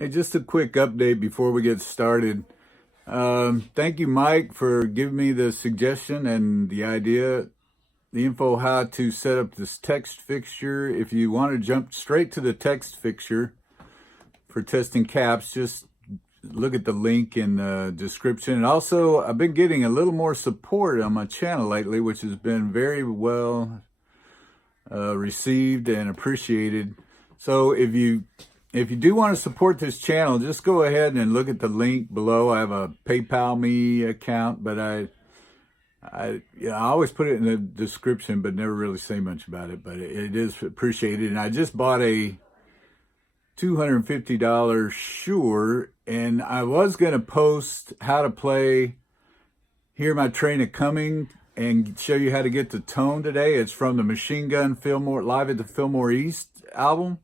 Hey, just a quick update before we get started. Thank you, Mike, for giving me the suggestion and the idea, the info how to set up this text fixture. If you want to jump straight to the text fixture for testing caps, just look at the link in the description. And also, I've been getting a little more support on my channel lately, which has been very well received and appreciated. So if you do want to support this channel, just go ahead and look at the link below. I have a PayPal me account, but I always put it in the description, but never really say much about it. But it is appreciated. And I just bought a $250 Shure, and I was going to post how to play Hear My Train A-Coming and show you how to get the tone today. It's from the Machine Gun Fillmore Live at the Fillmore East album.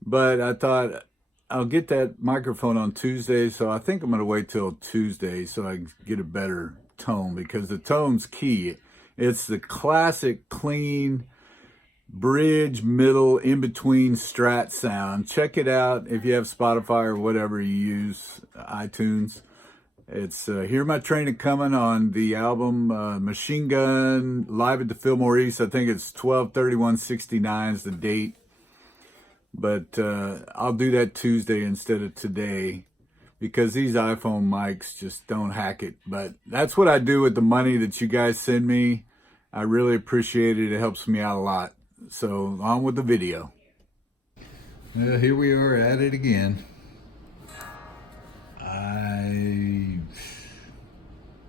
But I thought I'll get that microphone on Tuesday, so I think I'm going to wait till Tuesday so I can get a better tone, because the tone's key. It's the classic, clean, bridge, middle, in-between Strat sound. Check it out if you have Spotify or whatever you use, iTunes. It's Hear My Train A-Coming on the album Machine Gun Live at the Fillmore East. I think it's 12/31/69 is the date. But I'll do that Tuesday instead of today, because these iPhone mics just don't hack it. But that's what I do with the money that you guys send me. I really appreciate it. It helps me out a lot. So on with the video. Here we are at it again. I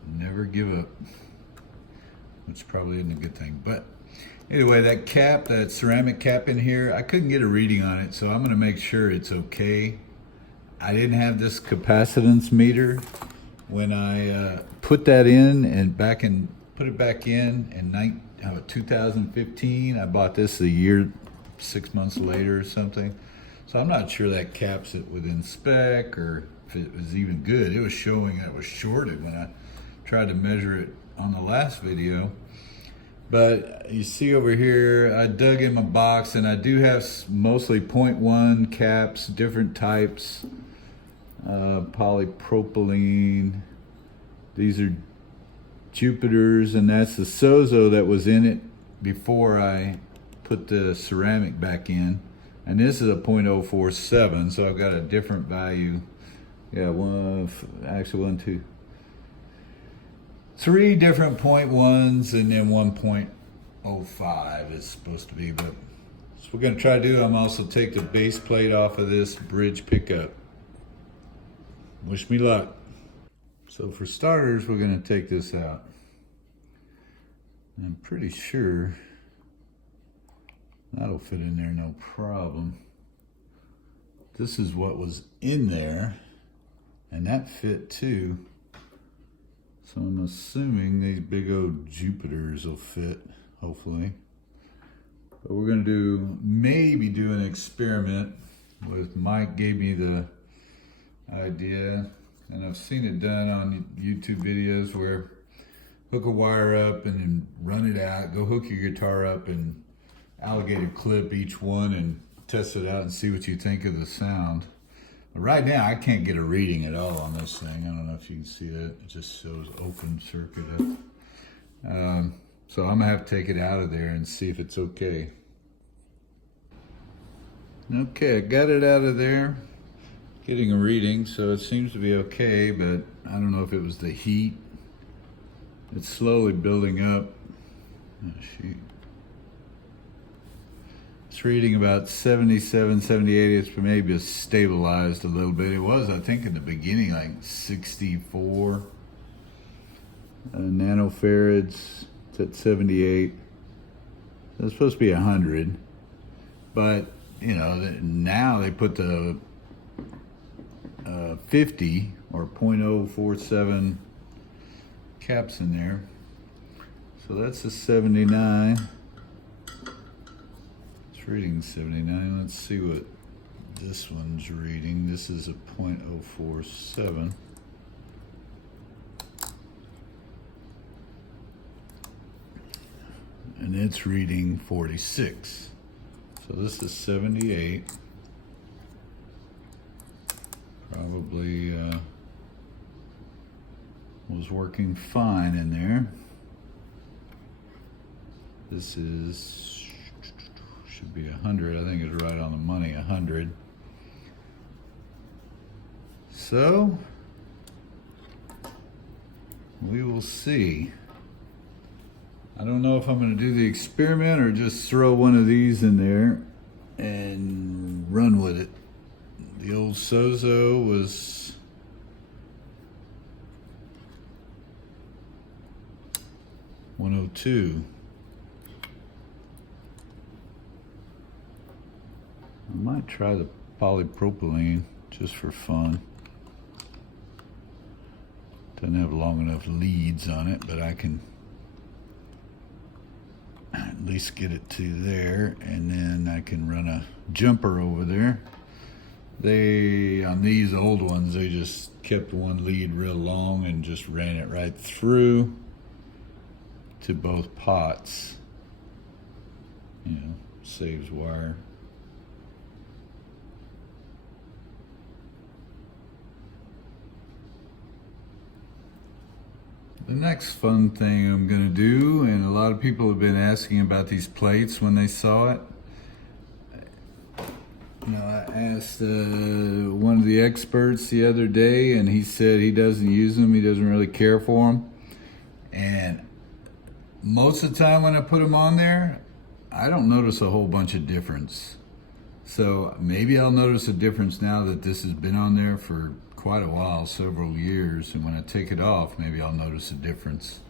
never give up, which probably isn't a good thing. But anyway, that cap, that ceramic cap in here, I couldn't get a reading on it, so I'm going to make sure it's okay. I didn't have this capacitance meter when I put that in and put it back in 2015. I bought this a year, 6 months later or something. So I'm not sure that caps it within spec or if it was even good. It was showing that it was shorted when I tried to measure it on the last video. But you see over here, I dug in my box, and I do have mostly 0.1 caps, different types, polypropylene. These are Jupiters, and that's the Sozo that was in it before I put the ceramic back in. And this is a 0.047, so I've got a different value. Yeah, three different 0.1s and then 1.05 is supposed to be. But so we're going to try to do. I'm also take the base plate off of this bridge pickup. Wish me luck. So for starters, we're going to take this out. I'm pretty sure that'll fit in there no problem. This is what was in there, and that fit too. So I'm assuming these big old Jupiters will fit, hopefully. But we're gonna maybe do an experiment with, Mike gave me the idea, and I've seen it done on YouTube videos where hook a wire up and then run it out, go hook your guitar up and alligator clip each one and test it out and see what you think of the sound. Right now, I can't get a reading at all on this thing. I don't know if you can see that. It just shows open circuit up. So I'm gonna have to take it out of there and see if it's okay. Okay, I got it out of there. Getting a reading, so it seems to be okay, but I don't know if it was the heat. It's slowly building up. Oh, shoot. It's reading about 77, 78. It's maybe stabilized a little bit. It was, I think, in the beginning, like 64 nanofarads. It's at 78. So it's supposed to be 100. But, you know, now they put the 50 or 0.047 caps in there. So that's a 79. Reading 79. Let's see what this one's reading. This is a 0.047. And it's reading 46. So this is 78. was working fine in there. This should be 100. I think it's right on the money, 100. So we will see. I don't know if I'm going to do the experiment or just throw one of these in there and run with it. The old Sozo was $102. I might try the polypropylene just for fun. Doesn't have long enough leads on it, but I can at least get it to there, and then I can run a jumper over there. On these old ones, they just kept one lead real long and just ran it right through to both pots. You know, saves wire. The next fun thing I'm going to do, and a lot of people have been asking about these plates when they saw it. You know, I asked one of the experts the other day, and he said he doesn't use them. He doesn't really care for them. And most of the time when I put them on there, I don't notice a whole bunch of difference. So maybe I'll notice a difference now that this has been on there for quite a while, several years, and when I take it off, maybe I'll notice a difference.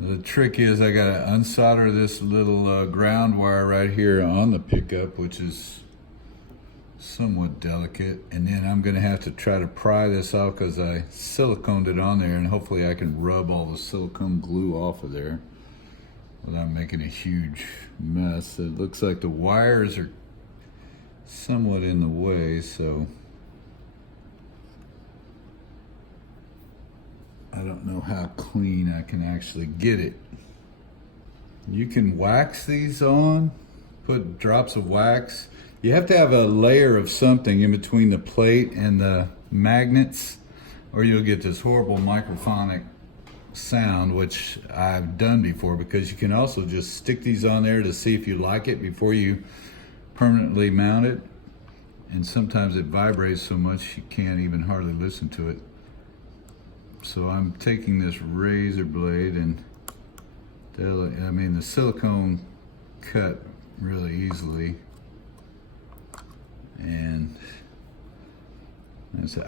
The trick is I gotta unsolder this little ground wire right here on the pickup, which is somewhat delicate, and then I'm gonna have to try to pry this off because I siliconed it on there, and hopefully I can rub all the silicone glue off of there without making a huge mess. It looks like the wires are somewhat in the way, so I don't know how clean I can actually get it. You can wax these on, put drops of wax. You have to have a layer of something in between the plate and the magnets, or you'll get this horrible microphonic sound, which I've done before, because you can also just stick these on there to see if you like it before you permanently mount it. And sometimes it vibrates so much you can't even hardly listen to it. So I'm taking this razor blade and the silicone cut really easily. And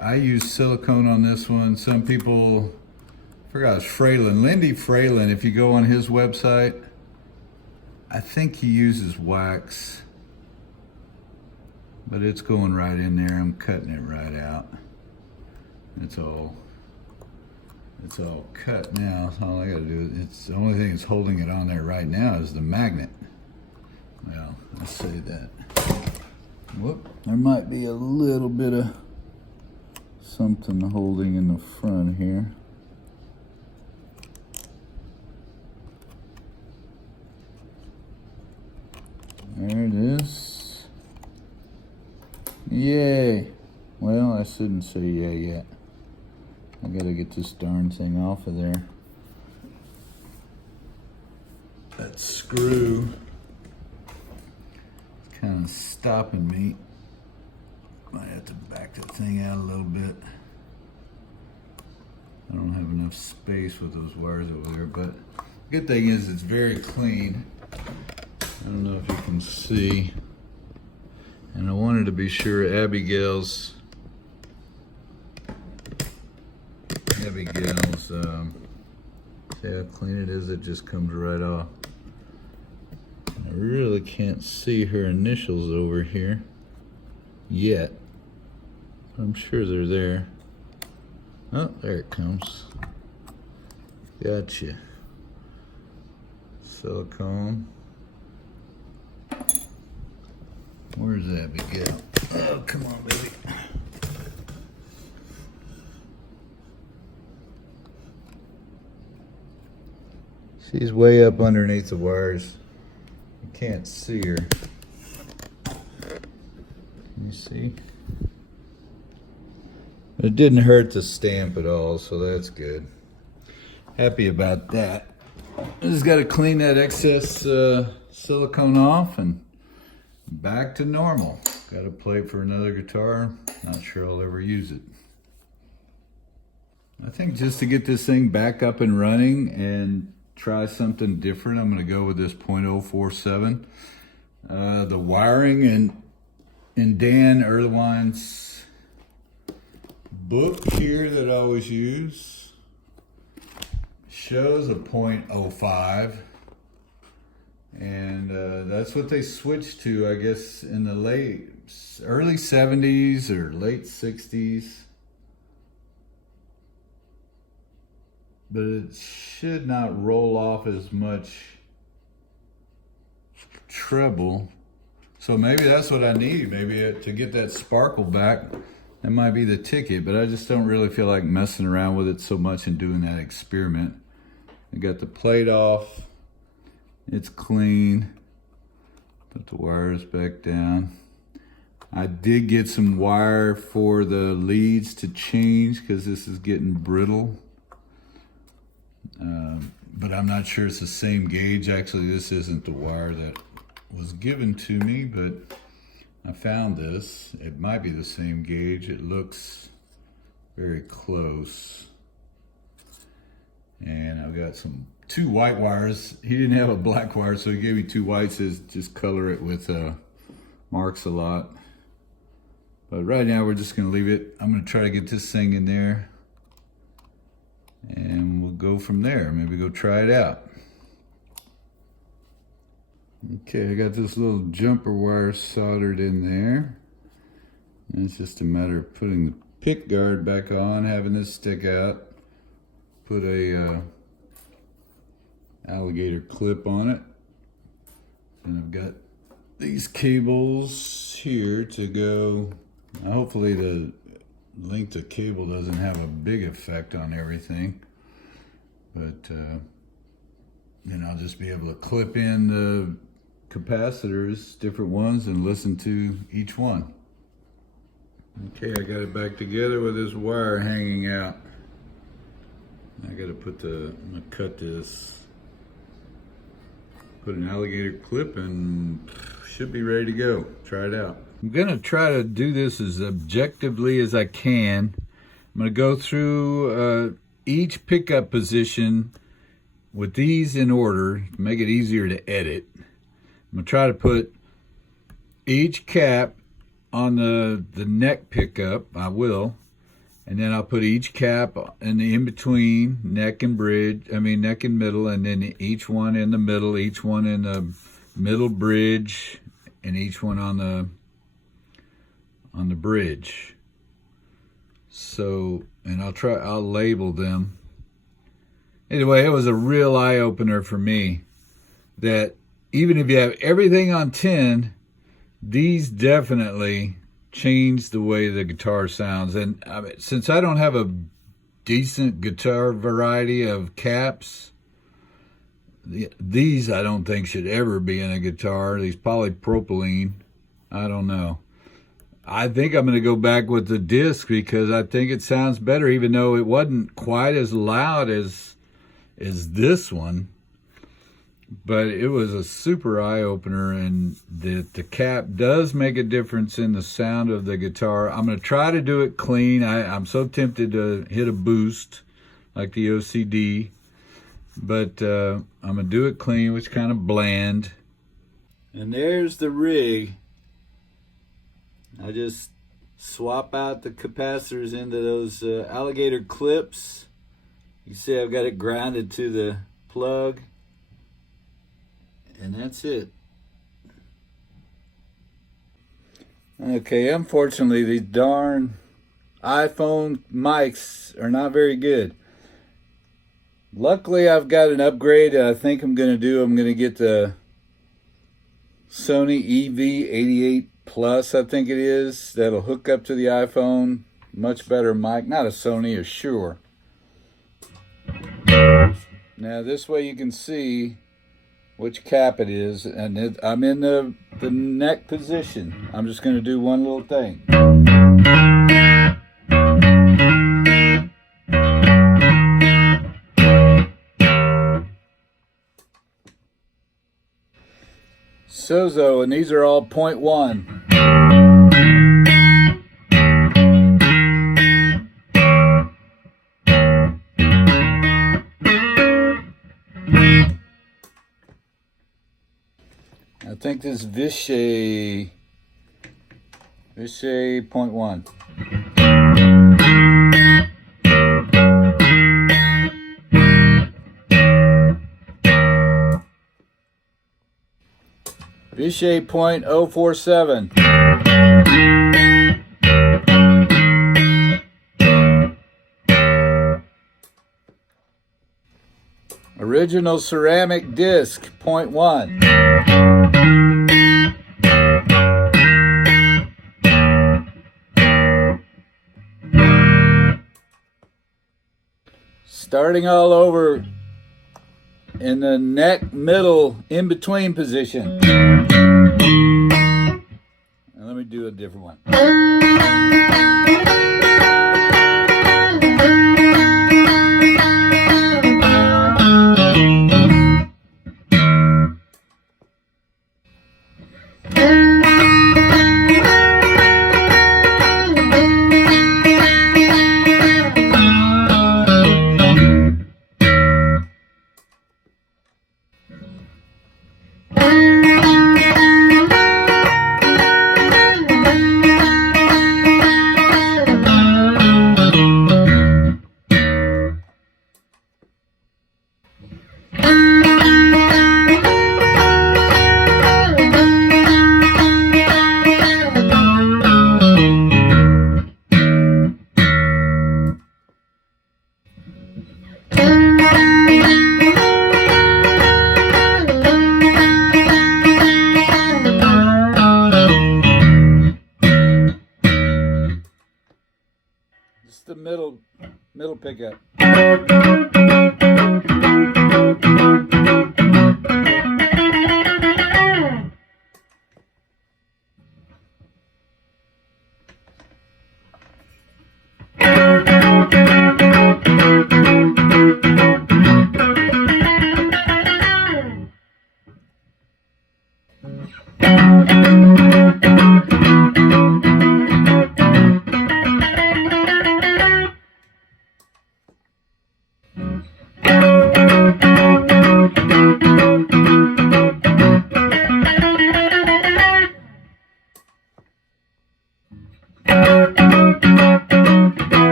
I use silicone on this one. Some people, I forgot, it's Fralin, Lindy Fralin. If you go on his website, I think he uses wax, but it's going right in there. I'm cutting it right out. It's all cut now. All I gotta do is, the only thing that's holding it on there right now is the magnet. Well, let's say that. Whoop, there might be a little bit of something holding in the front here. There it is. Yay. Well, I shouldn't say yay yet. I gotta get this darn thing off of there. That screw is kind of stopping me. Might have to back that thing out a little bit. I don't have enough space with those wires over there, but the good thing is it's very clean. I don't know if you can see. And I wanted to be sure Abigail's see how clean it is? It just comes right off. I really can't see her initials over here yet. I'm sure they're there. Oh, there it comes. Gotcha. Silicone. Where's Abigail? Oh, come on, baby. She's way up underneath the wires. You can't see her. Can you see? It didn't hurt to stamp at all, so that's good. Happy about that. I just got to clean that excess silicone off and back to normal. Got a plate for another guitar. Not sure I'll ever use it. I think just to get this thing back up and running and try something different, I'm going to go with this .047. The wiring in Dan Erlewine's book here that I always use shows a .05, and that's what they switched to, I guess, in the early 70s or late 60s. But it should not roll off as much treble. So maybe that's what I need. Maybe to get that sparkle back, that might be the ticket. But I just don't really feel like messing around with it so much and doing that experiment. I got the plate off. It's clean. Put the wires back down. I did get some wire for the leads to change because this is getting brittle. But I'm not sure it's the same gauge. Actually, this isn't the wire that was given to me, but I found this. It might be the same gauge. It looks very close. And I've got two white wires. He didn't have a black wire, so he gave me two whites. Says just color it with Marks a Lot. But right now we're just gonna leave it. I'm gonna try to get this thing in there, and we'll go from there. Maybe go try it out. Okay, I got this little jumper wire soldered in there. And it's just a matter of putting the pick guard back on, having this stick out. Put a alligator clip on it. And I've got these cables here to go. Hopefully the length of cable doesn't have a big effect on everything, but then I'll just be able to clip in the capacitors, different ones, and listen to each one. Okay, I got it back together with this wire hanging out. I got to I'm gonna cut this, put an alligator clip, and should be ready to go. Try it out. I'm gonna try to do this as objectively as I can. I'm gonna go through each pickup position with these in order to make it easier to edit. I'm gonna try to put each cap on the neck pickup. I will, and then I'll put each cap in the in-between neck and neck and middle, and then each one in the middle, each one in the middle bridge, and each one on the bridge. So, and I'll label them. Anyway, it was a real eye-opener for me that even if you have everything on 10, these definitely change the way the guitar sounds. And since I don't have a decent guitar variety of caps, these I don't think should ever be in a guitar. These polypropylene, I don't know. I think I'm going to go back with the disc because I think it sounds better, even though it wasn't quite as loud as this one. But it was a super eye-opener, and the cap does make a difference in the sound of the guitar. I'm going to try to do it clean. I'm so tempted to hit a boost like the OCD, but I'm going to do it clean, which kind of bland. And there's the rig. I just swap out the capacitors into those alligator clips. You see I've got it grounded to the plug. And that's it. Okay, unfortunately, these darn iPhone mics are not very good. Luckily, I've got an upgrade I think I'm going to do. I'm going to get the Sony EV88 Plus, I think it is. That'll hook up to the iPhone. Much better mic. Not a Sony, a Shure. Now, this way you can see which cap it is, and I'm in the neck position. I'm just going to do one little thing. Sozo, and these are all 0.1. I think this Vishay 0.1. Vishay 0.047. Original ceramic disc 0.1. Starting all over in the neck middle in between position. Now let me do a different one. Just the middle pickup.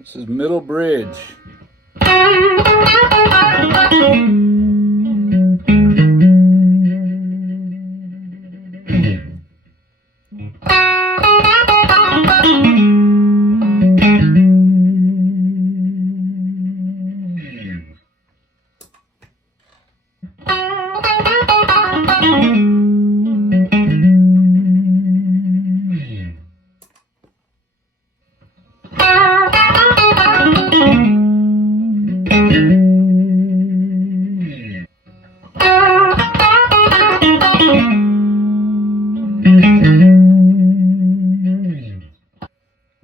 This is middle bridge.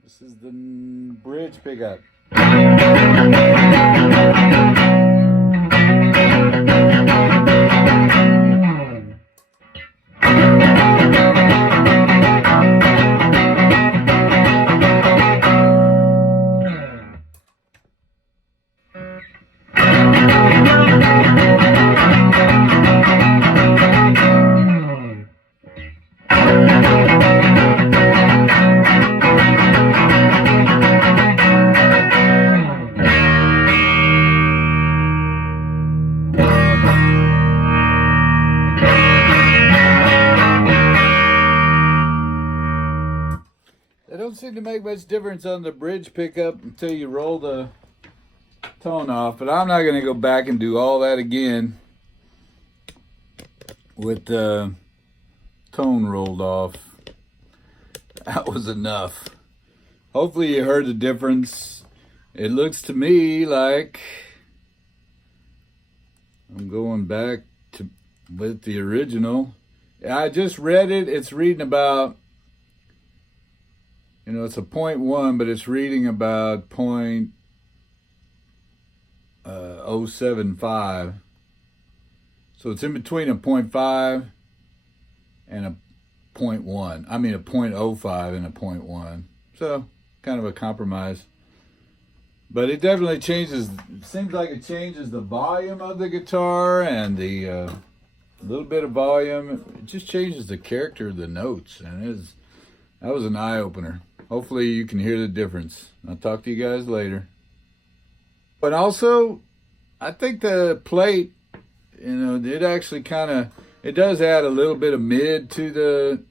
This is the bridge pickup. They don't seem to make much difference on the bridge pickup until you roll the tone off, but I'm not going to go back and do all that again with the tone rolled off. That was enough. Hopefully you heard the difference. It looks to me like I'm going back to with the original. I just read it. It's reading about, you know, it's a 0.1, but it's reading about 0.2 0.075. So it's in between a 0.5 and a 0.1. I mean a 0.05 and a 0.1. So kind of a compromise. But it definitely changes, seems like it changes the volume of the guitar and the little bit of volume. It just changes the character of the notes. And that was an eye-opener. Hopefully you can hear the difference. I'll talk to you guys later. But also, I think the plate, it actually it does add a little bit of mid to the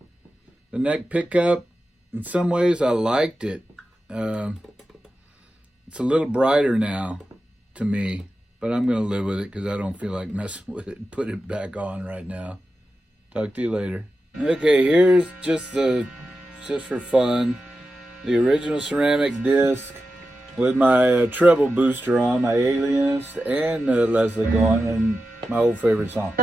neck pickup. In some ways, I liked it. It's a little brighter now to me, but I'm going to live with it because I don't feel like messing with it and put it back on right now. Talk to you later. Okay, here's just for fun, the original ceramic disc with my treble booster on, my Alienist, and Leslie going, and my old favorite song.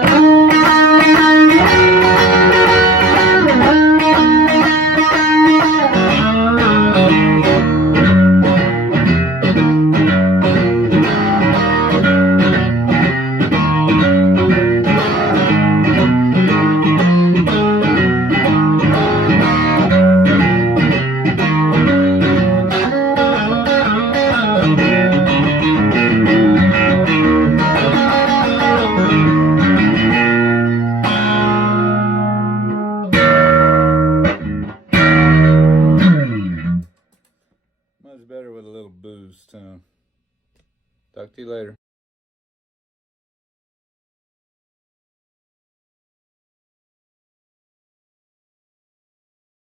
Much better with a little boost. Talk to you later.